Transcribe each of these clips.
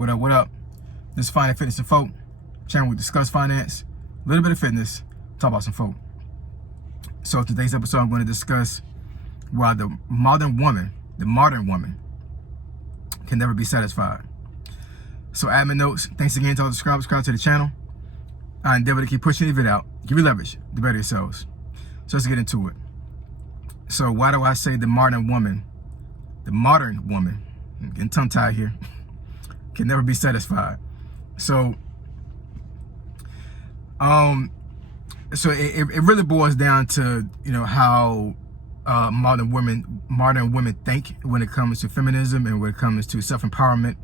What up, what up? This is Finance, Fitness, and Folk. Channel we discuss finance, a little bit of fitness, talk about some folk. So today's episode, I'm going to discuss why the modern woman can never be satisfied. So admin notes, thanks again to all the subscribe to the channel. I endeavor to keep pushing the video out. Give you leverage, the better yourselves. So let's get into it. So why do I say the modern woman, I'm getting tongue tied here, can never be satisfied? So it really boils down to, you know, how modern women think when it comes to feminism and when it comes to self-empowerment,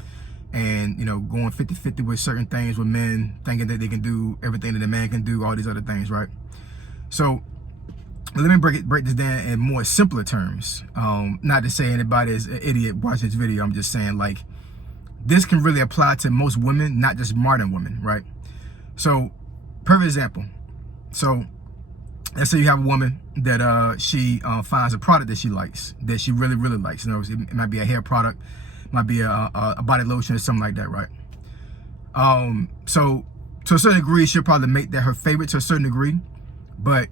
and, you know, going 50-50 with certain things, with men thinking that they can do everything that a man can do, all these other things, right? So let me break this down in more simpler terms. Not to say anybody is an idiot watching this video. I'm just saying, like, this can really apply to most women, not just modern women, right? So, perfect example. So, let's say you have a woman that she finds a product that she likes, that she really, really likes. You know, it might be a hair product, might be a body lotion or something like that, right? So, to a certain degree, she'll probably make that her favorite to a certain degree, but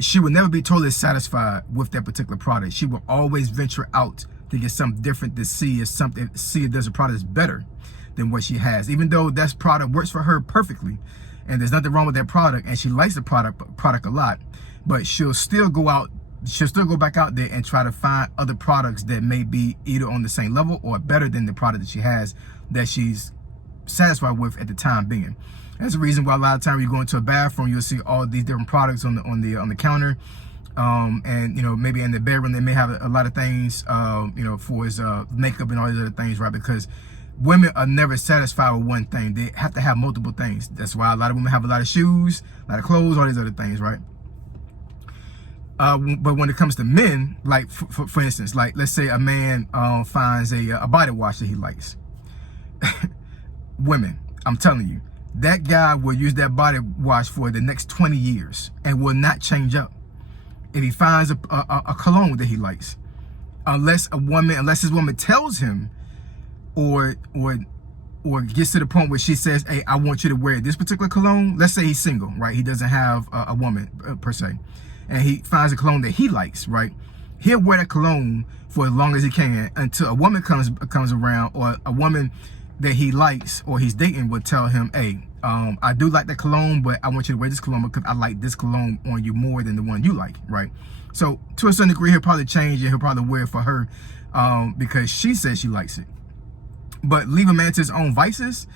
she will never be totally satisfied with that particular product. She will always venture out to get something different, to see if there's a product that's better than what she has, even though that product works for her perfectly and there's nothing wrong with that product and she likes the product a lot. But she'll still go back out there and try to find other products that may be either on the same level or better than the product that she has, that she's satisfied with at the time being. That's the reason why a lot of times you go into a bathroom, you'll see all these different products on the counter. And, you know, maybe in the bedroom, they may have a lot of things, you know, for his makeup and all these other things, right? Because women are never satisfied with one thing. They have to have multiple things. That's why a lot of women have a lot of shoes, a lot of clothes, all these other things, right? But when it comes to men, like, for instance, like, let's say a man finds a body wash that he likes. Women, I'm telling you, that guy will use that body wash for the next 20 years and will not change up. If he finds a cologne that he likes, unless his woman tells him or gets to the point where she says, hey, I want you to wear this particular cologne. Let's say he's single, right? He doesn't have a woman per se, and he finds a cologne that he likes, right? He'll wear that cologne for as long as he can until a woman comes around, or a woman that he likes or he's dating would tell him, hey, I do like that cologne, but I want you to wear this cologne because I like this cologne on you more than the one you like, right? So to a certain degree, he'll probably change it. He'll probably wear it for her because she says she likes it. But leave a man to his own devices,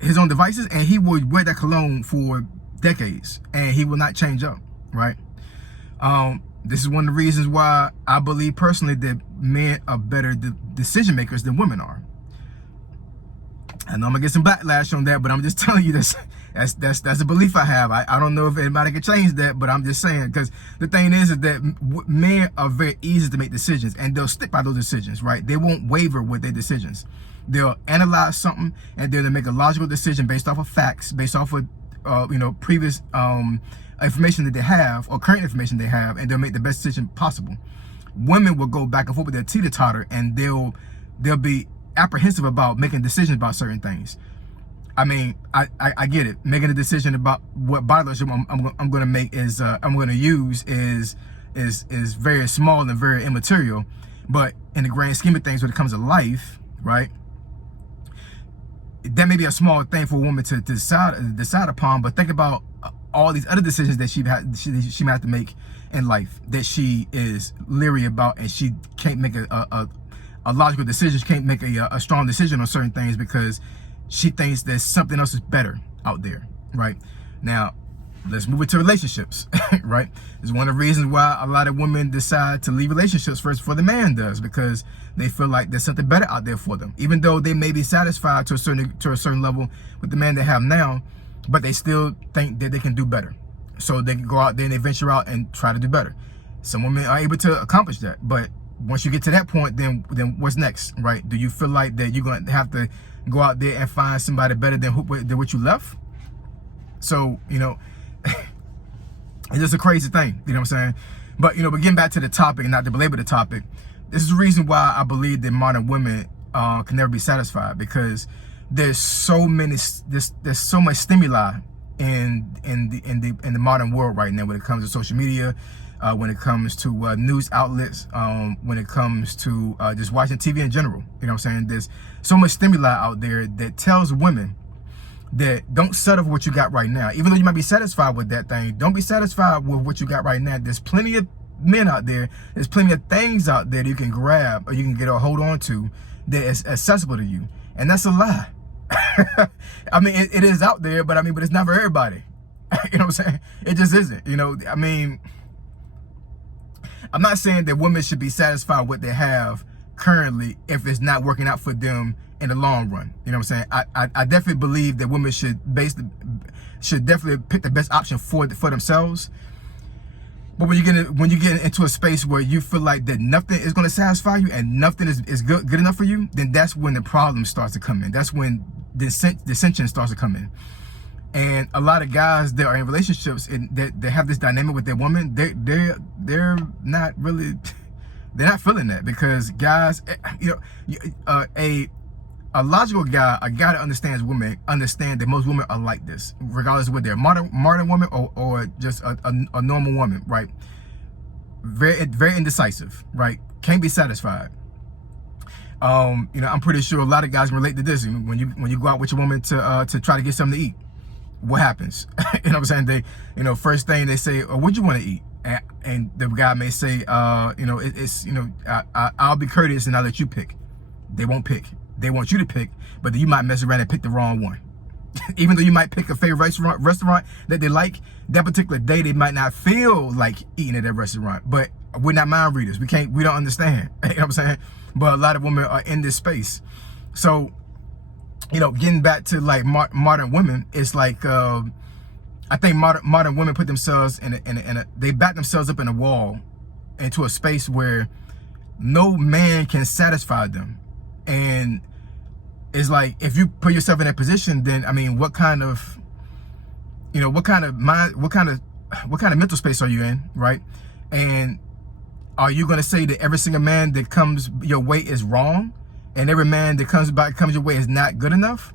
and he would wear that cologne for decades, and he will not change up, right? This is one of the reasons why I believe personally that men are better decision makers than women are. I know I'm gonna get some backlash on that, but I'm just telling you this. That's a belief I have. I don't know if anybody can change that, but I'm just saying, because the thing is that men are very easy to make decisions, and they'll stick by those decisions, right? They won't waver with their decisions. They'll analyze something, and then they'll make a logical decision based off of facts, based off of you know, previous information that they have or current information they have, and they'll make the best decision possible. Women will go back and forth with their teeter-totter, and they'll be apprehensive about making decisions about certain things. I mean, I get it. Making a decision about what body lotion I'm going to make is I'm going to use is very small and very immaterial, but in the grand scheme of things, when it comes to life, right? That may be a small thing for a woman to decide upon, but think about all these other decisions that she might have to make in life that she is leery about, and she can't make a logical decision. She can't make a strong decision on certain things because she thinks that something else is better out there, right? Now, let's move it to relationships, right? It's one of the reasons why a lot of women decide to leave relationships first before the man does, because they feel like there's something better out there for them. Even though they may be satisfied to a certain level with the man they have now, but they still think that they can do better. So they can go out there and they venture out and try to do better. Some women are able to accomplish that, but once you get to that point, then what's next, right? Do you feel like that you're going to have to go out there and find somebody better than what you left? So, you know, it's just a crazy thing, you know what I'm saying? But, you know, but getting back to the topic and not to belabor the topic, this is the reason why I believe that modern women can never be satisfied, because there's so so much stimuli in the modern world right now, when it comes to social media, when it comes to news outlets, when it comes to just watching TV in general. You know what I'm saying? There's so much stimuli out there that tells women that don't settle for what you got right now. Even though you might be satisfied with that thing, don't be satisfied with what you got right now. There's plenty of men out there, there's plenty of things out there that you can grab or you can get a hold on to that is accessible to you. And that's a lie. I mean, it is out there, but it's not for everybody. You know what I'm saying? It just isn't. You know, I mean, I'm not saying that women should be satisfied with what they have currently if it's not working out for them in the long run. You know what I'm saying? I definitely believe that women should definitely pick the best option for themselves. But when you get into a space where you feel like that nothing is going to satisfy you and nothing is good enough for you, then that's when the problem starts to come in. That's when dissension starts to come in. And a lot of guys that are in relationships and that have this dynamic with their woman, they're not really, they're not feeling that, because guys, you know, a logical guy, a guy that understands women, understand that most women are like this, regardless of whether they're modern woman or just a normal woman, right? Very indecisive, right? Can't be satisfied. You know, I'm pretty sure a lot of guys relate to this. When you go out with your woman to try to get something to eat, what happens? You know what I'm saying? They, you know, first thing they say, oh, what'd you want to eat? And the guy may say, you know, you know, I'll be courteous and I'll let you pick. They won't pick. They want you to pick, but then you might mess around and pick the wrong one. Even though you might pick a favorite restaurant that they like, that particular day they might not feel like eating at that restaurant. But we're not mind readers. We don't understand. You know what I'm saying? But a lot of women are in this space. So, you know, getting back to like modern women, it's like I think modern women put themselves they back themselves up in a wall, into a space where no man can satisfy them. And it's like, if you put yourself in that position, then I mean, what kind of mental space are you in, right? And are you going to say that every single man that comes your way is wrong, and every man that comes your way is not good enough?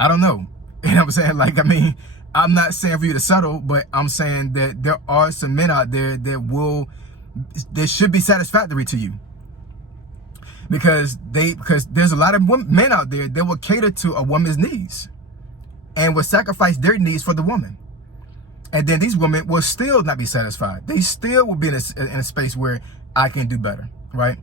I don't know. You know what I'm saying? Like, I mean, I'm not saying for you to settle, but I'm saying that there are some men out there that should be satisfactory to you. Because there's a lot of men out there that will cater to a woman's needs and will sacrifice their needs for the woman. And then these women will still not be satisfied. They still will be in a space where I can do better, right?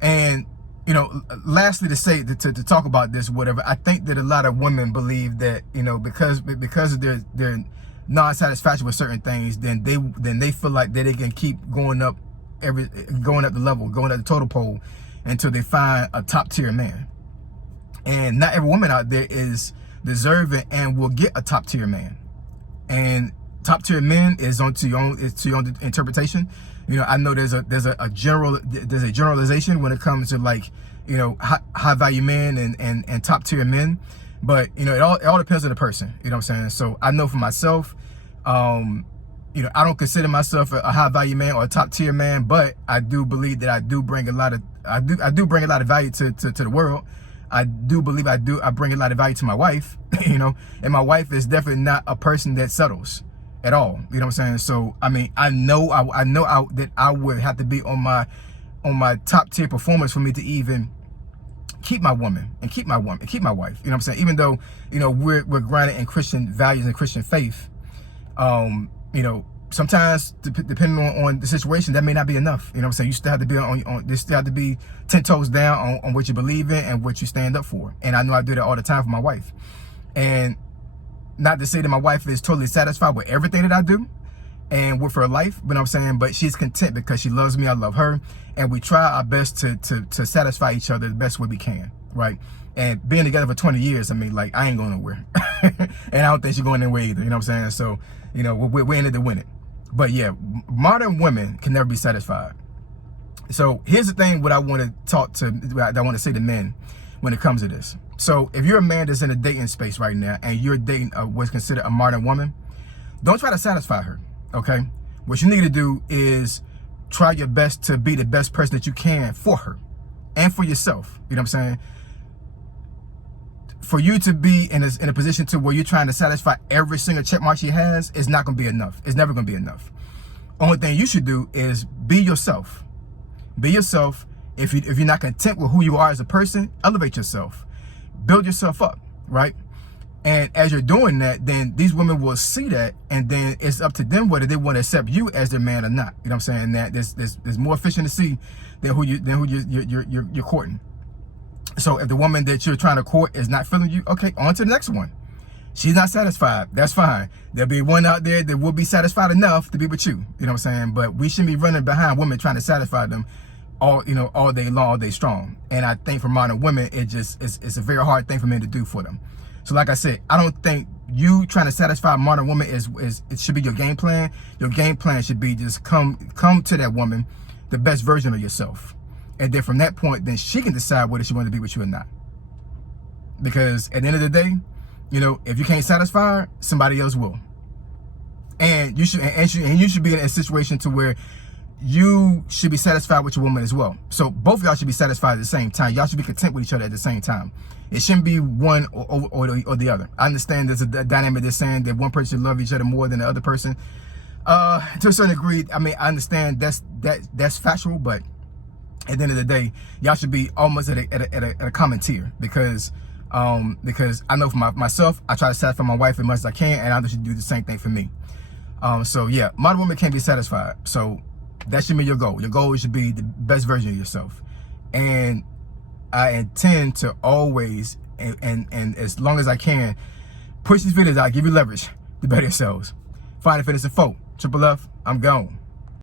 And, you know, lastly, to talk about this, whatever, I think that a lot of women believe that, you know, because of their non-satisfaction with certain things, then they feel like that they can keep going up the level, going up the totem pole, until they find a top tier man. And not every woman out there is deserving and will get a top tier man. And top tier men is to your own interpretation. You know, I know there's a generalization when it comes to, like, you know, high value men and top tier men. But, you know, it all depends on the person. You know what I'm saying? So I know for myself, you know, I don't consider myself a high value man or a top tier man, but I do believe that I do bring a lot of value to the world. I do believe I bring a lot of value to my wife, you know, and my wife is definitely not a person that settles at all. You know what I'm saying? So, I mean, I know that I would have to be on my top tier performance for me to even keep my woman and keep my wife. You know what I'm saying? Even though, you know, we're grounded in Christian values and Christian faith, you know, sometimes depending on the situation, that may not be enough. You know what I'm saying? You still have to be you still have to be 10 toes down on what you believe in and what you stand up for. And I know I do that all the time for my wife. And not to say that my wife is totally satisfied with everything that I do and with her life, but I'm saying, but she's content because she loves me, I love her, and we try our best to satisfy each other the best way we can, right? And being together for 20 years, I mean, like, I ain't going nowhere. And I don't think she's going anywhere either, you know what I'm saying? So, you know, we're in it to win it. But yeah, modern women can never be satisfied. So here's the thing, what I want to say to men when it comes to this. So if you're a man that's in a dating space right now and you're dating what's considered a modern woman, don't try to satisfy her, okay? What you need to do is try your best to be the best person that you can for her. and for yourself. You know what I'm saying? For you to be in a position to where you're trying to satisfy every single check mark she has is not going to be enough. It's never going to be enough. Only thing you should do is be yourself. Be yourself. If you're not content with who you are as a person, elevate yourself. Build yourself up, right? And as you're doing that, then these women will see that, and then it's up to them whether they want to accept you as their man or not. You know what I'm saying? That there's more fish in the sea than who you're courting. So if the woman that you're trying to court is not feeling you, okay, on to the next one. She's not satisfied. That's fine. There'll be one out there that will be satisfied enough to be with you. You know what I'm saying? But we shouldn't be running behind women trying to satisfy them all day long, all day strong. And I think for modern women, it's a very hard thing for men to do for them. So like I said, I don't think you trying to satisfy a modern woman it should be your game plan. Your game plan should be just come to that woman the best version of yourself. And then from that point, then she can decide whether she wants to be with you or not. Because at the end of the day, if you can't satisfy her, somebody else will. And you should be in a situation to where you should be satisfied with your woman as well. So both of y'all should be satisfied at the same time. Y'all should be content with each other at the same time. It shouldn't be one or the other. I understand there's a dynamic that's saying that one person should love each other more than the other person. To a certain degree, I mean, I understand that's factual, but at the end of the day, y'all should be almost at a common tier, because I know for myself, I try to satisfy my wife as much as I can, and I should do the same thing for me. So yeah, modern women can't be satisfied. So that should be your goal. Your goal should be the best version of yourself. And I intend to always, and as long as I can, push these videos out, give you leverage to better yourselves. Find Fitness and Folk, Triple F, I'm gone.